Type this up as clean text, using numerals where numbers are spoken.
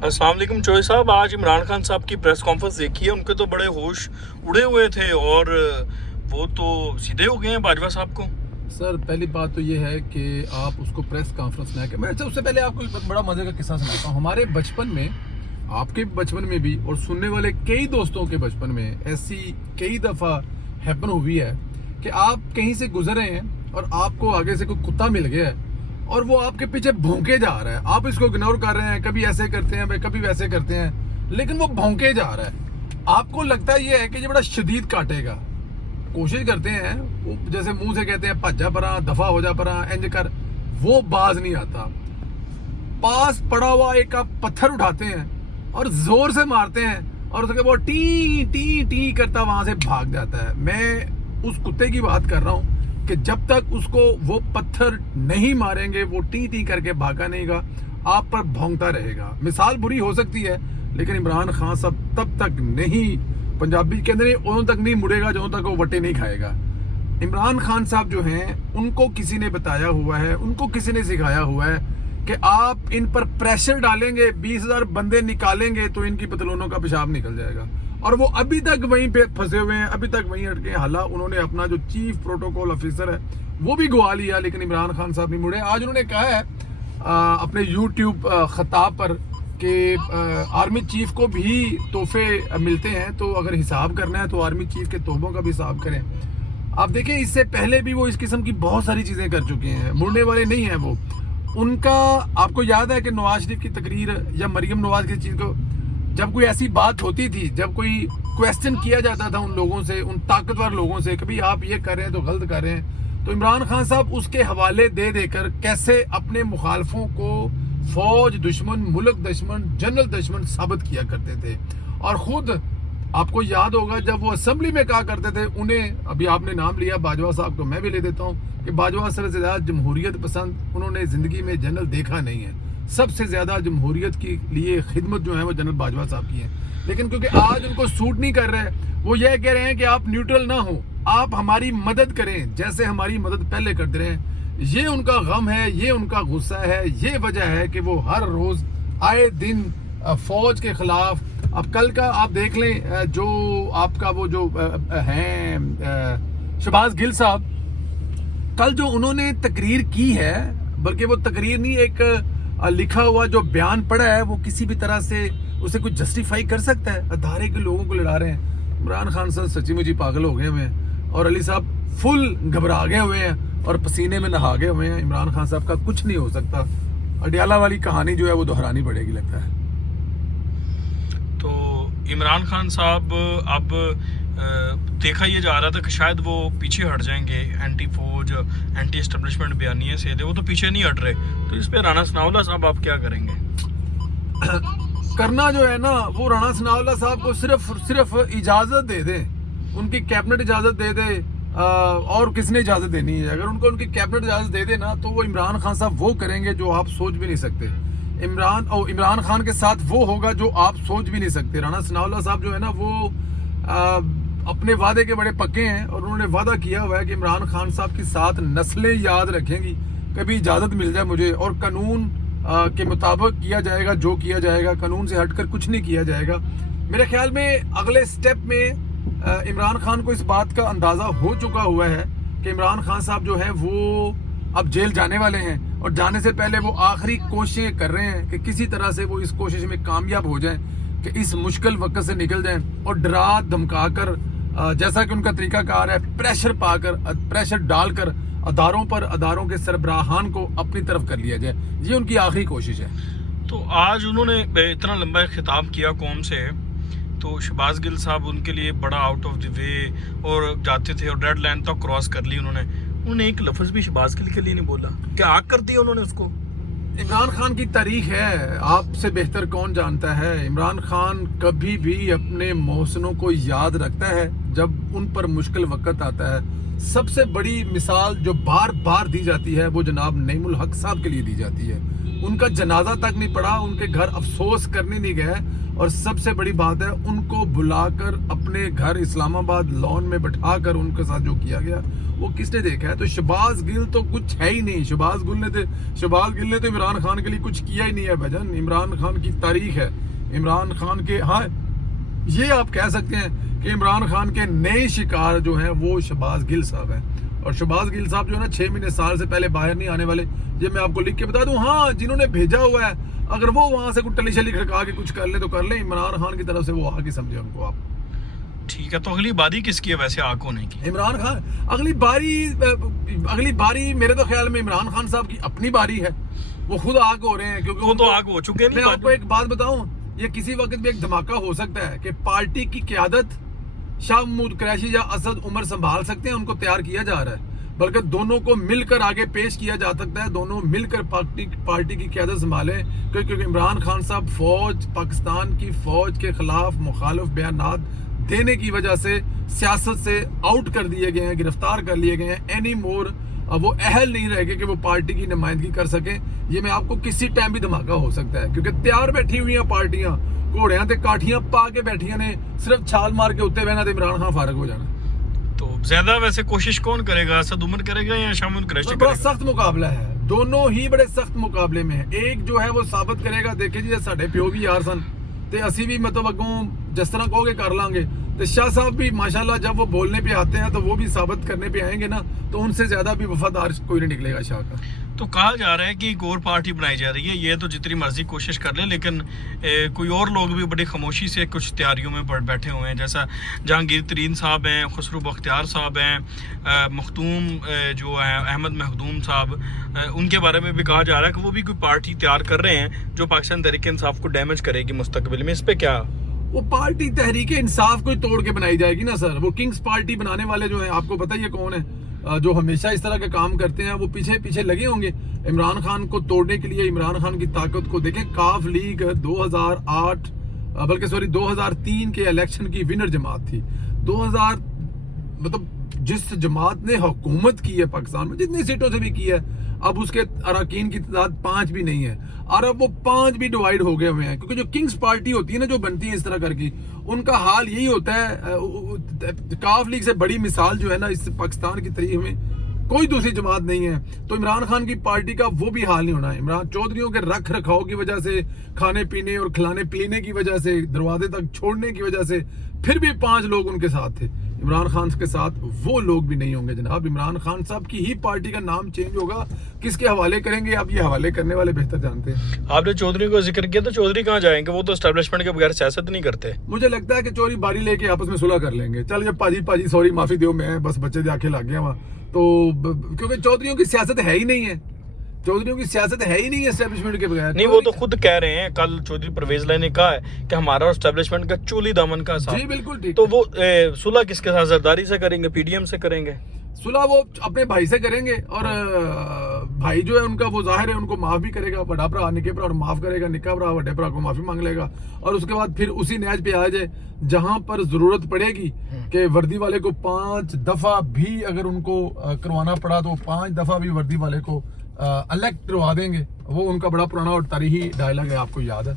अस्सलाम वालेकुम चोई साहब। आज इमरान खान साहब की प्रेस कॉन्फ्रेंस देखी है, उनके तो बड़े होश उड़े हुए थे और वो तो सीधे हो गए हैं बाजवा साहब को। सर पहली बात तो ये है कि आप उसको प्रेस कॉन्फ्रेंस ना करें। मैं अच्छा उससे पहले आपको एक बड़ा मजे का किस्सा सुनाता हूँ। हमारे बचपन में, आपके बचपन में भी और सुनने वाले कई दोस्तों के बचपन में ऐसी कई दफ़ा हैपन हुई है कि आप कहीं से गुजर रहे हैं और आपको आगे से कोई कुत्ता मिल गया है और वो आपके पीछे भौंके जा रहा है। आप इसको इग्नोर कर रहे हैं, कभी ऐसे करते हैं, कभी वैसे करते हैं, लेकिन वो भौंके जा रहा है। आपको लगता है ये है कि ये बड़ा शदीद काटेगा, कोशिश करते हैं, वो जैसे मुंह से कहते हैं भज्जा परा, दफा हो जा परा, इंज कर, वो बाज नहीं आता। पास पड़ा हुआ एक आप पत्थर उठाते हैं और जोर से मारते हैं और उसके वो टी टी टी करता वहां से भाग जाता है। मैं उस कुत्ते की बात कर रहा हूं कि जब तक उसको वो पत्थर नहीं मारेंगे वो टी टी करके भागा नहींगा, आप पर भौंकता रहेगा। मिसाल बुरी हो सकती है लेकिन इमरान खान साहब तब तक नहीं, पंजाबी के अंदर उन तक नहीं मुड़ेगा जब तक वो वटे नहीं खाएगा। इमरान खान साहब जो हैं उनको किसी ने बताया हुआ है, उनको किसी ने सिखाया हुआ है कि आप इन पर प्रेशर डालेंगे, 20,000 बंदे निकालेंगे तो इनकी पतलूनों का पेशाब निकल जाएगा। और वो अभी तक वहीं पे फंसे हुए हैं, अभी तक वहीं अटके। हालांकि उन्होंने अपना जो चीफ प्रोटोकॉल ऑफिसर है वो भी गवा लिया, लेकिन इमरान खान साहब नहीं मुड़े। आज उन्होंने कहा है अपने यूट्यूब खताब पर कि आर्मी चीफ को भी तोहफे मिलते हैं, तो अगर हिसाब करना है तो आर्मी चीफ के तोहफों का भी हिसाब करें। आप देखें, इससे पहले भी वो इस किस्म की बहुत सारी चीज़ें कर चुके हैं, मुड़ने वाले नहीं हैं वो। उनका आपको याद है कि नवाज शरीफ की तकरीर या मरीम नवाज की चीज़ को, जब कोई ऐसी बात होती थी, जब कोई क्वेश्चन किया जाता था उन लोगों से, उन ताकतवर लोगों से, कभी आप ये कर रहे हैं तो गलत कर रहे हैं, तो इमरान खान साहब उसके हवाले दे देकर कैसे अपने मुखालफों को फौज दुश्मन, मुल्क दुश्मन, जनरल दुश्मन साबित किया करते थे। और खुद आपको याद होगा जब वो असेंबली में कहा करते थे, उन्हें, अभी आपने नाम लिया बाजवा साहब को, मैं भी ले देता हूँ कि बाजवा सबसे ज़्यादा जमहूरियत पसंद उन्होंने ज़िंदगी में जनरल देखा नहीं है। सबसे ज़्यादा जमहूरियत के लिए खिदमत जो है वो जनरल बाजवा साहब की है। लेकिन क्योंकि आज उनको सूट नहीं कर रहे, वो ये कह रहे हैं कि आप न्यूट्रल ना हो, आप हमारी मदद करें जैसे हमारी मदद पहले करते रहे। ये उनका गम है, ये उनका गुस्सा है, ये वजह है कि वो हर रोज़ आए दिन फौज के खिलाफ। अब कल का आप देख लें, जो आपका वो जो हैं शहबाज गिल साहब, कल जो उन्होंने तकरीर की है, बल्कि वो तकरीर नहीं, एक लिखा हुआ जो बयान पड़ा है, वो किसी भी तरह से उसे कुछ जस्टिफाई कर सकता है? अदारे के लोगों को लड़ा रहे हैं। इमरान खान साहब सच्ची मुची पागल हो गए हुए हैं और अली साहब फुल घबरा गए हुए हैं और पसीने में नहा गए हुए हैं। इमरान खान साहब का कुछ नहीं हो सकता। अडियाला वाली कहानी जो है वो दोहरानी पड़ेगी लगता है। तो इमरान खान साहब अब देखा ये जा रहा था कि शायद वो पीछे हट जाएंगे, एंटी फौज, एंटी एस्टेब्लिशमेंट बयानिए से थे, वो तो पीछे नहीं हट रहे। तो इस पे राणा सनाउल्लाह साहब आप क्या करेंगे? करना जो है ना, वो राणा सनाउल्लाह साहब को सिर्फ इजाजत दे दे, उनकी कैबिनेट इजाजत दे दे, और किसने इजाजत देनी है? अगर उनको उनकी कैबिनेट इजाजत दे दे ना, तो वो इमरान खान साहब वो करेंगे जो आप सोच भी नहीं सकते। इमरान खान के साथ वो होगा जो आप सोच भी नहीं सकते। राणा सनाउल्लाह साहब जो है ना, वो अपने वादे के बड़े पक्के हैं और उन्होंने वादा किया हुआ है कि इमरान खान साहब के साथ नस्लें याद रखेंगी, कभी इजाज़त मिल जाए मुझे, और कानून के मुताबिक किया जाएगा, जो किया जाएगा कानून से हटकर कुछ नहीं किया जाएगा। मेरे ख्याल में अगले स्टेप में इमरान खान को इस बात का अंदाज़ा हो चुका हुआ है कि इमरान खान साहब जो है वो अब जेल जाने वाले हैं, और जाने से पहले वो आखिरी कोशिशें कर रहे हैं कि किसी तरह से वो इस कोशिश में कामयाब हो जाएं कि इस मुश्किल वक्त से निकल जाएं, और डरा धमका कर, जैसा कि उनका तरीकाकार है, प्रेशर पाकर, प्रेशर डालकर अदारों पर, अदारों के सरबराहान को अपनी तरफ कर लिया जाए। ये उनकी आखिरी कोशिश है। तो आज उन्होंने इतना लंबा खिताब किया कौम से, तो शहबाज गिल साहब उनके लिए बड़ा आउट ऑफ द वे और जाते थे, और डेड लाइन तक क्रॉस कर ली उन्होंने एक लफ्ज़ भी शहबाज गिल के लिए नहीं बोला। क्या आग कर दी उन्होंने उसको? इमरान खान की तारीख है, आपसे बेहतर कौन जानता है। इमरान खान कभी भी अपने मोहसिनों को याद रखता है जब उन पर मुश्किल वक्त आता है। सबसे बड़ी मिसाल जो बार बार दी जाती है वो जनाब नईमुल हक साहब के लिए दी जाती है। उनका जनाजा तक नहीं पड़ा, उनके घर अफसोस करने नहीं गए। और सबसे बड़ी बात है, उनको बुलाकर अपने घर इस्लामाबाद लॉन में बैठाकर उनके साथ जो किया गया वो किसने देखा है? तो शहबाज गिल तो कुछ है ही नहीं। शहबाज गिल ने तो इमरान खान के लिए कुछ किया ही नहीं है भजन। इमरान खान की तारीख है, इमरान खान के, हाँ ये आप कह सकते हैं कि इमरान खान के नए शिकार जो हैं वो शहबाज गिल साहब हैं। और शहबाज गिल साहब जो है ना 6 महीने साल से पहले बाहर नहीं आने वाले, ये मैं आपको लिख के बता दूं। हाँ, जिन्होंने भेजा हुआ है, अगर वो वहां से कुछ टली शली खड़का के कुछ कर ले तो कर ले, इमरान खान की तरफ से वो आके समझे उनको आप। ठीक है, तो अगली बारी किसकी है वैसे आग होने की? इमरान खान अगली बारी मेरे तो ख्याल में इमरान खान साहब की अपनी बारी है, वो खुद आग हो रहे हैं। क्योंकि वो तो आग हो चुके हैं। मैं आपको एक बात बताऊं, ये किसी वक्त भी एक धमाका हो सकता है कि पार्टी की क़यादत शाह महमूद कुरैशी या असद उमर संभाल सकते हैं, उनको तैयार किया जा रहा है। बल्कि दोनों को मिलकर आगे पेश किया जा सकता है, दोनों मिलकर पार्टी की क़यादत संभालें। क्योंकि इमरान खान साहब पाकिस्तान की फौज के खिलाफ मुखालिफ बयानात देने की वजह से सियासत से आउट कर दिए गए हैं, गिरफ्तार कर लिए गए हैं। एनी मोर अब वो अहल नहीं रह गए कि वो पार्टी की नुमाइंदगी कर सकें। ये मैं आपको किसी टाइम भी धमाका हो सकता है, क्योंकि तैयार बैठी हुई हैं पार्टियां, घोड़ियां ते काठियां पा के बैठियां ने, सिर्फ छाल मार के उत्ते बहना तो इमरान खान फारग हो जाना। तो ज्यादा वैसे कोशिश कौन करेगा, असद उमर करेगा या शाह महमूद कुरैशी बड़ा करेगा? सख्त मुकाबला है, दोनों ही बड़े सख्त मुकाबले में है। एक जो है वो साबित करेगा, देखे जी साडे प्यो भी यार सन ते असी भी मतलब अगों जिस तरह कहोगे कर लांगे। तो शाह साहब भी माशाल्लाह जब वो बोलने पे आते हैं तो वो भी साबित करने पे आएंगे ना, तो उनसे ज्यादा भी वफादार कोई नहीं निकलेगा शाह का। तो कहा जा रहा है कि एक और पार्टी बनाई जा रही है, ये तो जितनी मर्जी कोशिश कर ले, लेकिन कोई और लोग भी बड़ी खामोशी से कुछ तैयारियों में बैठे हुए हैं। जैसा जहांगीर तरीन साहब हैं, खुसरू बख्तियार साहब हैं, मखदूम जो है अहमद मखदूम साहब, उनके बारे में भी कहा जा रहा है कि वो भी कोई पार्टी तैयार कर रहे हैं जो पाकिस्तान तहरीक इंसाफ को डैमेज करेगी मुस्तकबिल में। इस पे क्या? वो पार्टी तहरीक इंसाफ को तोड़ के बनाई जाएगी ना सर। वो किंग्स पार्टी बनाने वाले जो है, आपको पता ही है कौन है, जो हमेशा इस तरह के काम करते हैं, वो पीछे लगे होंगे इमरान खान को तोड़ने के लिए। इमरान खान की ताकत को देखें, काफ लीग 2003 के इलेक्शन की विनर जमात थी। 2000 मतलब जिस जमात ने हुकूमत की है पाकिस्तान में, जितनी सीटों से भी की है, अब उसके अरकान की तादाद 5 भी नहीं है, और अब वो 5 भी डिवाइड हो गए हुए हैं। क्योंकि जो किंग्स पार्टी होती है ना, जो बनती है इस तरह करके, उनका हाल यही होता है। काफ लीग से बड़ी मिसाल जो है ना इस पाकिस्तान की तारीख में कोई दूसरी जमात नहीं है। तो इमरान खान की पार्टी का वो भी हाल नहीं होना है। इमरान चौधरियों के रख रखाव की वजह से, खाने पीने और खिलाने पीने की वजह से, दरवाजे तक छोड़ने की वजह से, फिर भी 5 लोग उनके साथ थे। इमरान खान के साथ वो लोग भी नहीं होंगे जनाब। इमरान खान साहब की ही पार्टी का नाम चेंज होगा। किसके हवाले करेंगे आप, ये हवाले करने वाले बेहतर जानते हैं। आपने चौधरी को जिक्र किया, तो चौधरी कहाँ जाएंगे? वो तो एस्टेब्लिशमेंट के बगैर सियासत नहीं करते। मुझे लगता है कि चोरी बारी लेके आपस में सुलह कर लेंगे। चल ये पाजी सॉरी माफी दो, मैं बस बच्चे जाके लग गया वहां तो, क्योंकि चौधरियों की सियासत है ही नहीं है। चौधरियों की सियासत है ही नहीं है एस्टेब्लिशमेंट के बगैर। नहीं, वो तो खुद कह रहे हैं, कल चौधरी परवेज लाई ने कहा है कि हमारा और एस्टेब्लिशमेंट का चूली दामन का साथ। जी बिल्कुल ठीक। तो वो सुलह किसके साथ, जरदारी से करेंगे, पीडीएम से करेंगे? सुलह वो अपने भाई से करेंगे, और भाई जो है उनका वो जाहिर है उनको माफ भी करेगा, बड़ा भरा निके भरा माफ करेगा, निका भरा बड़े भरा को माफी मांग लेगा। और उसके बाद फिर उसी नहज पे आ जाए जहां पर जरूरत पड़ेगी कि वर्दी वाले को 5 दफा भी अगर उनको करवाना पड़ा तो 5 दफा भी वर्दी वाले को इलेक्ट करवा देंगे। वो उनका बड़ा पुराना और तारीखी डायलॉग है, आपको याद है।